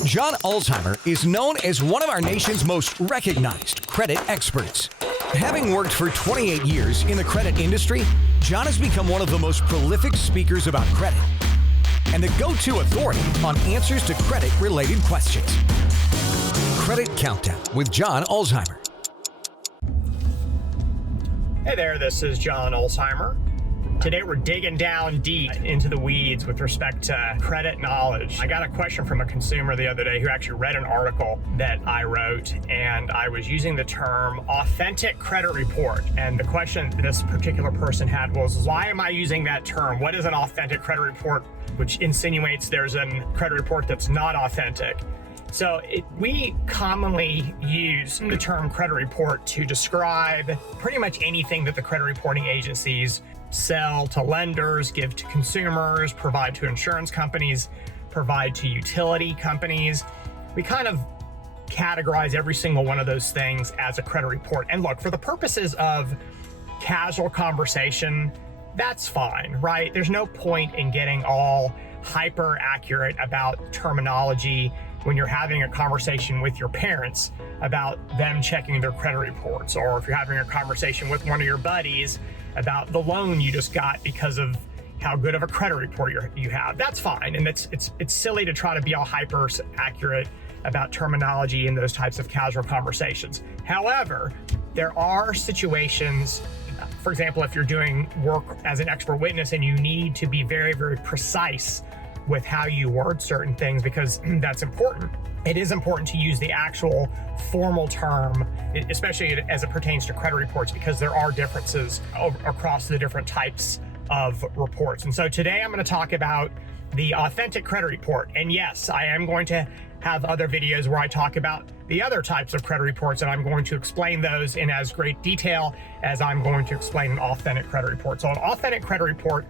John Ulzheimer is known as one of our nation's most recognized credit experts. Having worked for 28 years in the credit industry, John has become one of the most prolific speakers about credit and the go-to authority on answers to credit-related questions. Credit Countdown with John Ulzheimer. Hey there, this is John Ulzheimer. Today we're digging down deep into the weeds with respect to credit knowledge. I got a question from a consumer the other day who actually read an article that I wrote, and I was using the term authentic credit report. And the question this particular person had was, why am I using that term? What is an authentic credit report? Which insinuates there's a credit report that's not authentic. So we commonly use the term credit report to describe pretty much anything that the credit reporting agencies sell to lenders, give to consumers, provide to insurance companies, provide to utility companies. We kind of categorize every single one of those things as a credit report. And look, for the purposes of casual conversation, that's fine, right? There's no point in getting all hyper accurate about terminology when you're having a conversation with your parents about them checking their credit reports, or if you're having a conversation with one of your buddies about the loan you just got because of how good of a credit report you have. That's fine, and it's silly to try to be all hyper accurate about terminology in those types of casual conversations. However, there are situations, for example, if you're doing work as an expert witness and you need to be very, very precise with how you word certain things, because that's important. It is important to use the actual formal term, especially as it pertains to credit reports, because there are differences across the different types of reports. And so today I'm going to talk about the authentic credit report. And yes, I am going to have other videos where I talk about the other types of credit reports, and I'm going to explain those in as great detail as I'm going to explain an authentic credit report. So an authentic credit report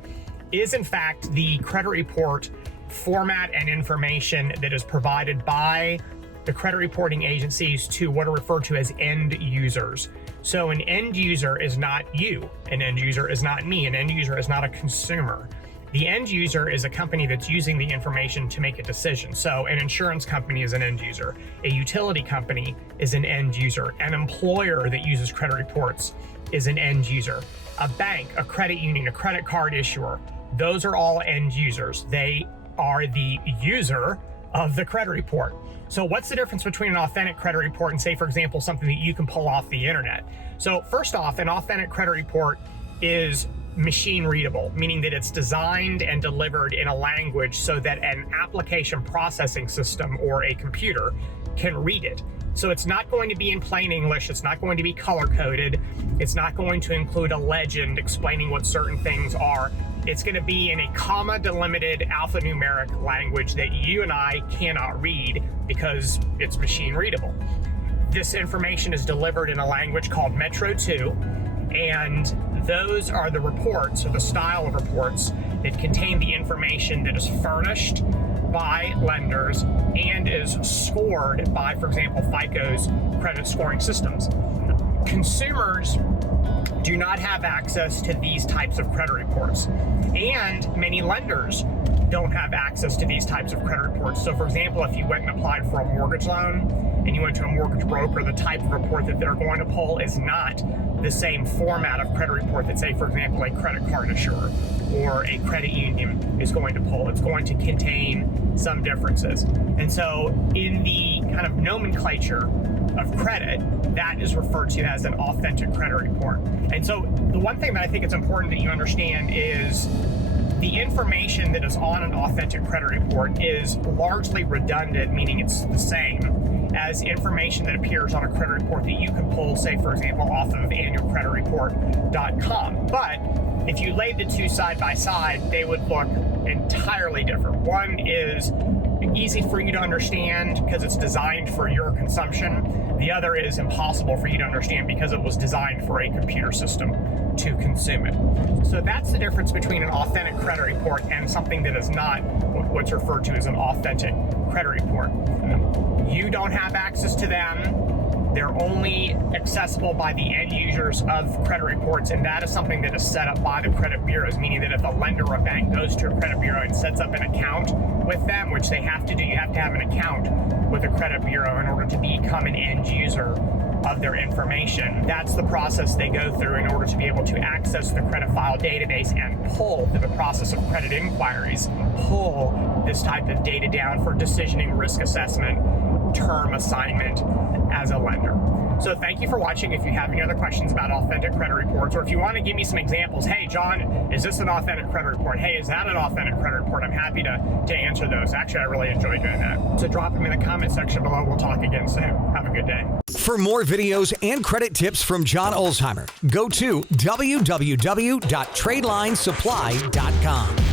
is in fact the credit report format and information that is provided by the credit reporting agencies to what are referred to as end users. So an end user is not you, an end user is not me, an end user is not a consumer. The end user is a company that's using the information to make a decision. So an insurance company is an end user, a utility company is an end user, an employer that uses credit reports is an end user, a bank, a credit union, a credit card issuer, those are all end users. They are the user of the credit report. So what's the difference between an authentic credit report and, say, for example, something that you can pull off the internet? So first off, an authentic credit report is machine readable, meaning that it's designed and delivered in a language so that an application processing system or a computer can read it. So it's not going to be in plain English, it's not going to be color coded, it's not going to include a legend explaining what certain things are. It's going to be in a comma delimited alphanumeric language that you and I cannot read because it's machine readable. This information is delivered in a language called Metro 2, and those are the reports, or the style of reports, that contain the information that is furnished by lenders and is scored by, for example, FICO's credit scoring systems. Consumers do not have access to these types of credit reports, and many lenders don't have access to these types of credit reports. So for example, if you went and applied for a mortgage loan and you went to a mortgage broker, the type of report that they're going to pull is not the same format of credit report that, say, for example, a credit card issuer or a credit union is going to pull. It's going to contain some differences. And so in the kind of nomenclature of credit, that is referred to as an authentic credit report. And so the one thing that I think it's important that you understand is the information that is on an authentic credit report is largely redundant, meaning it's the same as information that appears on a credit report that you can pull, say, for example, off of annualcreditreport.com. But if you laid the two side by side, they would look entirely different. One is easy for you to understand because it's designed for your consumption. The other is impossible for you to understand because it was designed for a computer system to consume it. So that's the difference between an authentic credit report and something that is not what's referred to as an authentic credit report. You don't have access to them. They're only accessible by the end users of credit reports, and that is something that is set up by the credit bureaus, meaning that if a lender or a bank goes to a credit bureau and sets up an account with them, which they have to do, you have to have an account with a credit bureau in order to become an end user of their information. That's the process they go through in order to be able to access the credit file database and pull, through the process of credit inquiries, pull this type of data down for decisioning, risk assessment, term assignment as a lender. So thank you for watching. If you have any other questions about authentic credit reports, or if you want to give me some examples, hey John, is this an authentic credit report? Hey, is that an authentic credit report? I'm happy to answer those. Actually, I really enjoy doing that. So drop them in the comment section below. We'll talk again soon. Have a good day. For more videos and credit tips from John Ulzheimer, go to www.tradelinesupply.com.